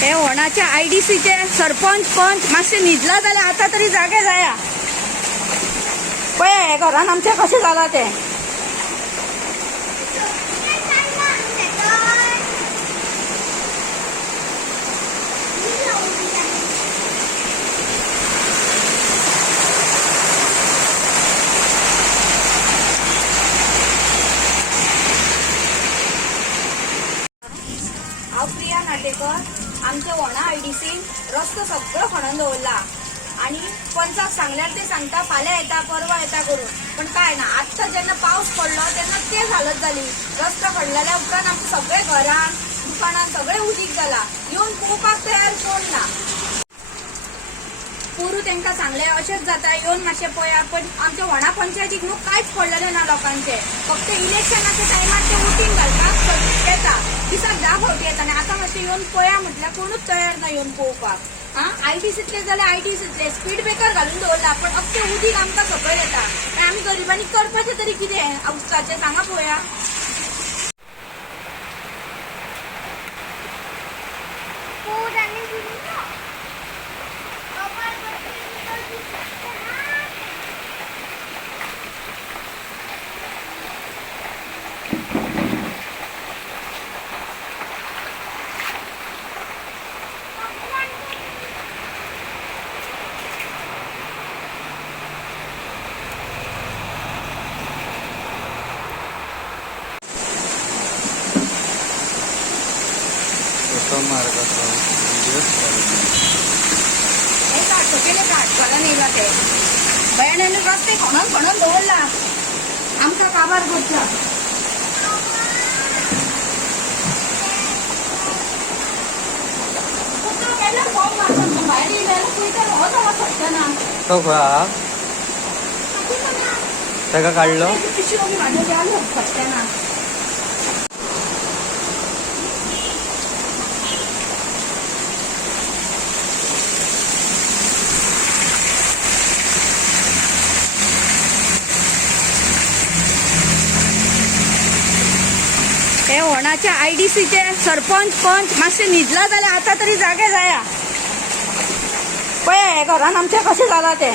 हे होणाच्या IDCचे सरपंच पंच मातशे न्हिदला जाल्यार आता तरी जागे जाया पळय हे घरान आमच्या कशें जाला ते हांव प्रिया नाटेकर आमचे होणा IDC रस्तो सगळो खणून दवरला आणि पंचाक सांगल्यार ते सांगता फाल्यां येता परवा येता करून पण काय ना आत्तां जेन्ना पावस पडलो तेन्ना तेच हालत जाली रस्तो खणलेल्या उपरांत आमचे सगळे घरान दुकानान सगळे उदीक जाला येवन पोवपाक तयार कोण ना पोरू तांकां सांगलें अशेंच जाता येवन मातशें पळया पण आमच्या होणा पंचायतीक न्हू कांयच पडलेलें ना लोकांचें फक्त इलेक्शनाच्या टायमार ते वोटींग घालपाक येता दिसाक 10 फावटी येता आनी आतां मातशें येवन पळया म्हटल्यार कोणूच तयार ना येवन पळोवपाक IDCतले जाल्यार IDCतले स्पीड ब्रेकर घालून दवरला पण अख्खें उदीक आमकां सकयल येता आनी आमी गरिबांनी करपाचें तरी कितें उदकाचें सांगा पळया बयाण्याने रस्ते खणून खणून दवरला आमकां काबार करता भायर येयल्यार पळयता हो जाला सत्तना तो ताका काडलो पिशवी म्हाज्यो जालो सत्तना हे होणाच्या IDCचे सरपंच पंच मातशे न्हिदला जाल्यार आता तरी जागे जाया पळय हे घरान आमच्या कशें जाला ते